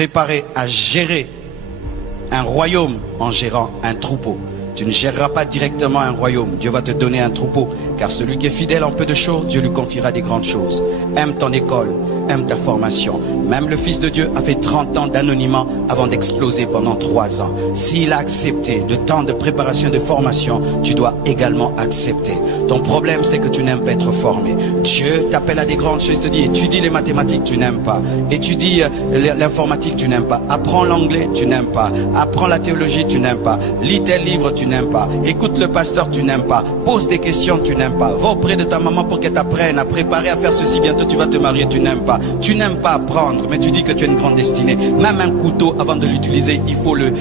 préparer à gérer un royaume en gérant un troupeau. Tu ne géreras pas directement un royaume. Dieu va te donner un troupeau. Car celui qui est fidèle en peu de choses, Dieu lui confiera des grandes choses. Aime ton école, aime ta formation. Même le Fils de Dieu a fait 30 ans d'anonymat avant d'exploser pendant 3 ans. S'il a accepté le temps de préparation et de formation, tu dois également accepter. Ton problème, c'est que tu n'aimes pas être formé. Dieu t'appelle à des grandes choses, il te dit, étudie les mathématiques, tu n'aimes pas. Étudie l'informatique, tu n'aimes pas. Apprends l'anglais, tu n'aimes pas. Apprends la théologie, tu n'aimes pas. Lis tes livres, tu n'aimes pas. Écoute le pasteur, tu n'aimes pas. Pose des questions, tu n'aimes pas. Va auprès de ta maman pour qu'elle t'apprenne à préparer à faire ceci. Bientôt tu vas te marier, tu n'aimes pas. Tu n'aimes pas apprendre, mais tu dis que tu as une grande destinée. Même un couteau, avant de l'utiliser, il faut l'aiguiser.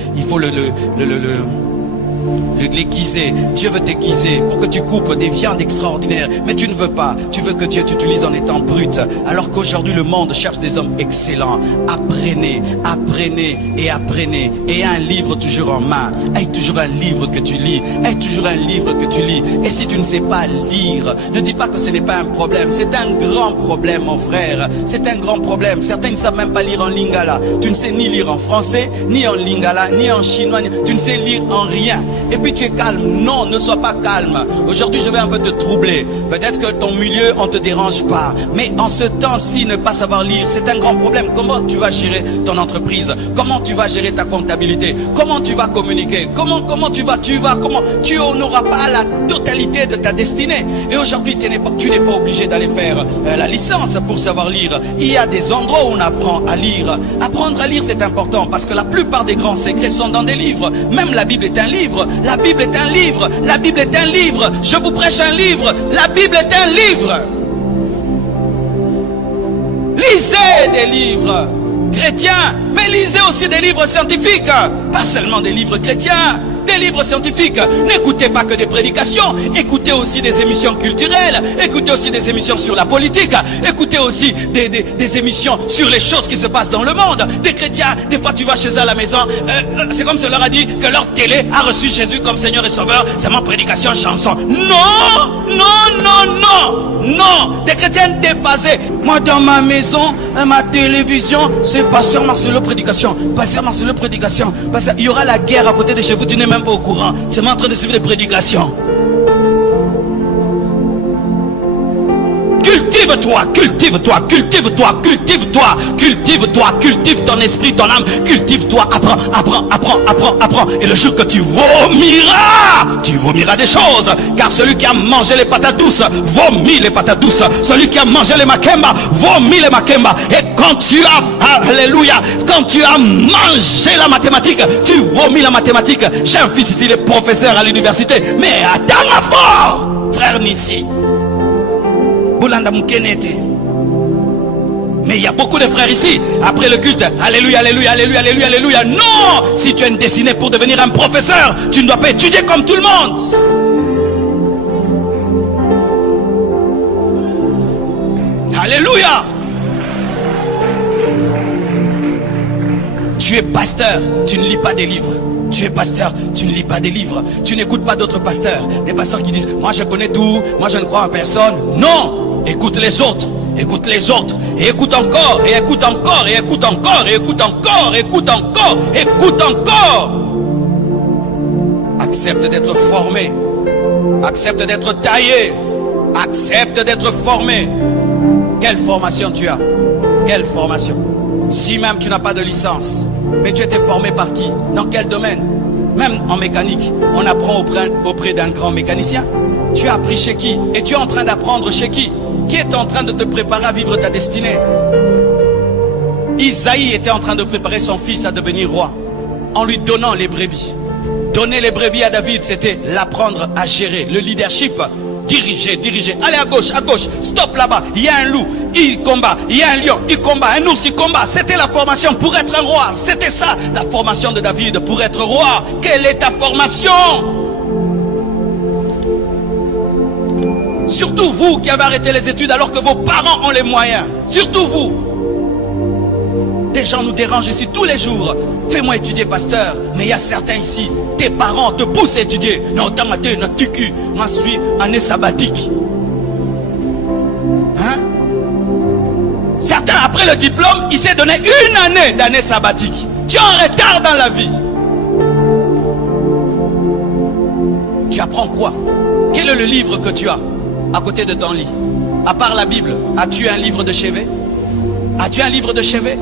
Dieu veut t'aiguiser pour que tu coupes des viandes extraordinaires, mais tu ne veux pas. Tu veux que Dieu t'utilise en étant brut, alors qu'aujourd'hui le monde cherche des hommes excellents. Apprenez, apprenez et apprenez. Et un livre toujours en main. Aie toujours un livre que tu lis. Aie toujours un livre que tu lis. Et si tu ne sais pas lire, ne dis pas que ce n'est pas un problème. C'est un grand problème, mon frère. C'est un grand problème. Certains ne savent même pas lire en lingala. Tu ne sais ni lire en français, ni en lingala, ni en chinois. Tu ne sais lire en rien. Et puis tu es calme. Non, ne sois pas calme. Aujourd'hui, je vais un peu te troubler. Peut-être que ton milieu, on ne te dérange pas. Mais en ce temps-ci, ne pas savoir lire, c'est un grand problème. Comment tu vas gérer ton entreprise? Comment tu vas gérer ta comptabilité? Comment tu vas communiquer? Comment tu n'auras pas la totalité de ta destinée. Et aujourd'hui, tu n'es pas obligé d'aller faire la licence pour savoir lire. Il y a des endroits où on apprend à lire. Apprendre à lire, c'est important parce que la plupart des grands secrets sont dans des livres. Même la Bible est un livre. La Bible est un livre. La Bible est un livre. Je vous prêche un livre. La Bible est un livre. Lisez des livres chrétiens, mais lisez aussi des livres scientifiques. Pas seulement des livres chrétiens, des livres scientifiques. N'écoutez pas que des prédications. Écoutez aussi des émissions culturelles. Écoutez aussi des émissions sur la politique. Écoutez aussi des émissions sur les choses qui se passent dans le monde. Des chrétiens, des fois tu vas chez eux à la maison. C'est comme ça leur a dit que leur télé a reçu Jésus comme Seigneur et Sauveur. C'est mon prédication, chanson. Non, non, non, non, non. Des chrétiens déphasés. Moi dans ma maison, à ma télévision, c'est Pasteur Marcelo prédication. Pasteur Marcelo prédication. Il y aura la guerre à côté de chez vous. Tu n'es même pas au courant. C'est moi en train de suivre les prédications. Cultive-toi, cultive-toi, cultive-toi, cultive-toi, cultive-toi, cultive ton esprit, ton âme, cultive-toi, apprends, apprends, apprends, apprends, apprends. Et le jour que tu vomiras des choses. Car celui qui a mangé les patates douces, vomit les patates douces. Celui qui a mangé les makemba, vomit les makemba. Et quand tu as, alléluia, quand tu as mangé la mathématique, tu vomis la mathématique. J'ai un fils ici, il est professeur à l'université. Mais attends fort, frère Nissi. Mais il y a beaucoup de frères ici, après le culte, alléluia, alléluia, alléluia, alléluia, alléluia. Non, si tu es destiné pour devenir un professeur, tu ne dois pas étudier comme tout le monde. Alléluia. Tu es pasteur, tu ne lis pas des livres. Tu es pasteur, tu ne lis pas des livres. Tu n'écoutes pas d'autres pasteurs. Des pasteurs qui disent, moi je connais tout, moi je ne crois en personne. Non. Écoute les autres, écoute les autres, et écoute encore, et écoute encore, et écoute encore, et écoute encore, écoute encore, écoute encore. Accepte d'être formé, accepte d'être taillé, accepte d'être formé. Quelle formation tu as? Quelle formation? Si même tu n'as pas de licence, mais tu étais formé par qui? Dans quel domaine? Même en mécanique, on apprend auprès d'un grand mécanicien. Tu as appris chez qui? Et tu es en train d'apprendre chez qui? Qui est en train de te préparer à vivre ta destinée? Isaïe était en train de préparer son fils à devenir roi en lui donnant les brebis. Donner les brebis à David, c'était l'apprendre à gérer, le leadership. Diriger, diriger, allez à gauche, stop là-bas, il y a un loup, il combat, il y a un lion, il combat, un ours, il combat. C'était la formation pour être un roi. C'était ça, la formation de David pour être roi. Quelle est ta formation? Surtout vous qui avez arrêté les études alors que vos parents ont les moyens. Surtout vous. Des gens nous dérangent ici tous les jours. Fais-moi étudier, pasteur. Mais il y a certains ici, tes parents te poussent à étudier. Non, t'as maté, non, tucu. Moi, je suis année sabbatique. Hein? Certains apprennent après le diplôme, il s'est donné une année sabbatique. Tu es en retard dans la vie. Tu apprends quoi? Quel est le livre que tu as à côté de ton lit? À part la Bible, as-tu un livre de chevet? As-tu un livre de chevet?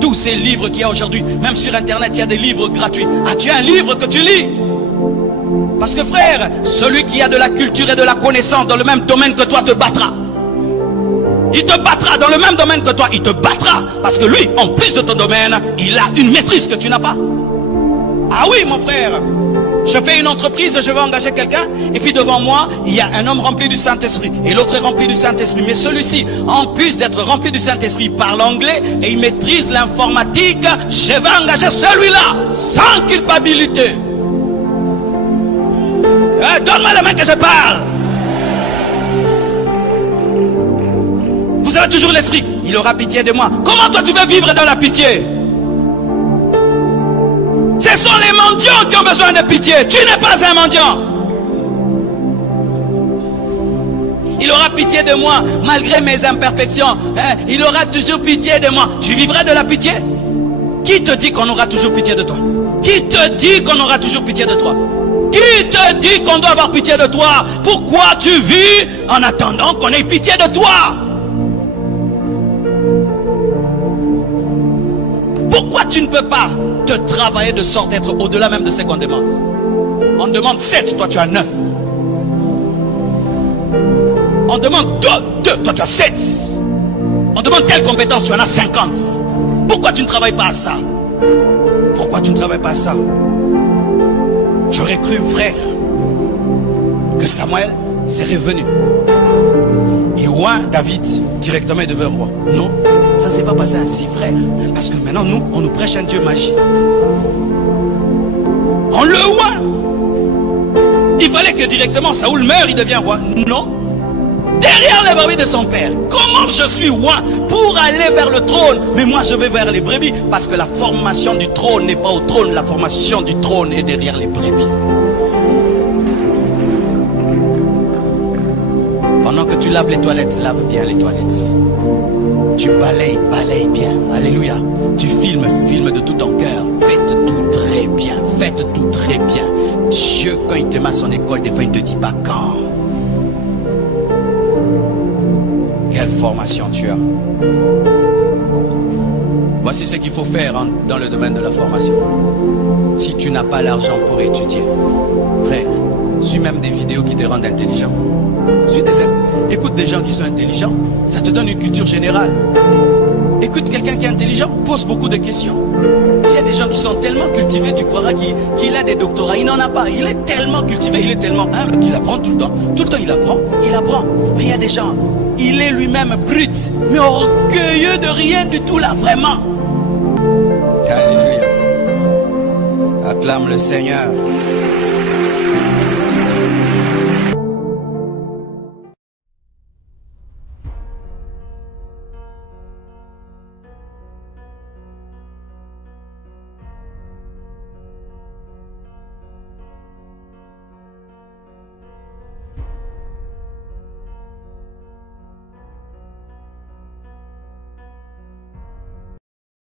Tous ces livres qu'il y a aujourd'hui, même sur internet, il y a des livres gratuits. As-tu un livre que tu lis? Parce que frère, celui qui a de la culture et de la connaissance dans le même domaine que toi te battra. Il te battra dans le même domaine que toi, il te battra. Parce que lui, en plus de ton domaine, il a une maîtrise que tu n'as pas. Ah oui mon frère, je fais une entreprise, je vais engager quelqu'un, et puis devant moi, il y a un homme rempli du Saint-Esprit, et l'autre est rempli du Saint-Esprit. Mais celui-ci, en plus d'être rempli du Saint-Esprit, parle anglais, et il maîtrise l'informatique. Je vais engager celui-là, sans culpabilité. Donne-moi la main que je parle. Vous avez toujours l'esprit, il aura pitié de moi. Comment toi tu veux vivre dans la pitié? Ce sont les mendiants qui ont besoin de pitié. Tu n'es pas un mendiant. Il aura pitié de moi malgré mes imperfections. Il aura toujours pitié de moi. Tu vivras de la pitié? Qui te dit qu'on aura toujours pitié de toi? Qui te dit qu'on aura toujours pitié de toi? Qui te dit qu'on doit avoir pitié de toi? Pourquoi tu vis en attendant qu'on ait pitié de toi? Pourquoi tu ne peux pas te travailler de sorte à être au-delà même de ce qu'on demande? On demande 7, toi tu as 9. On demande 2, toi tu as 7. On demande telle compétence, tu en as 50. Pourquoi tu ne travailles pas à ça? Pourquoi tu ne travailles pas à ça? J'aurais cru, frère, que Samuel serait venu. Et oint David directement il devait roi. Non, ça ne s'est pas passé ainsi, frère. Parce que maintenant, nous, on nous prêche un Dieu magique. On le oint. Il fallait que directement Saoul meure, il devient roi. Non. Derrière les brebis de son père. Comment je suis oint pour aller vers le trône? Mais moi, je vais vers les brebis. Parce que la formation du trône n'est pas au trône. La formation du trône est derrière les brebis. Pendant que tu laves les toilettes, lave bien les toilettes. Tu balayes, balaye bien. Alléluia. Tu filmes de tout ton cœur. Faites tout très bien. Faites tout très bien. Dieu, quand il te met à son école, des fois, il ne te dit pas quand. Quelle formation tu as? Voici ce qu'il faut faire dans le domaine de la formation. Si tu n'as pas l'argent pour étudier, frère, suis même des vidéos qui te rendent intelligent. Écoute des gens qui sont intelligents, ça te donne une culture générale. Écoute quelqu'un qui est intelligent, pose beaucoup de questions. Il y a des gens qui sont tellement cultivés, tu croiras qu'il a des doctorats. Il n'en a pas, il est tellement cultivé, il est tellement humble qu'il apprend tout le temps. Tout le temps il apprend. Mais il y a des gens, il est lui-même brut, mais orgueilleux de rien du tout là, vraiment. Alléluia. Acclame le Seigneur.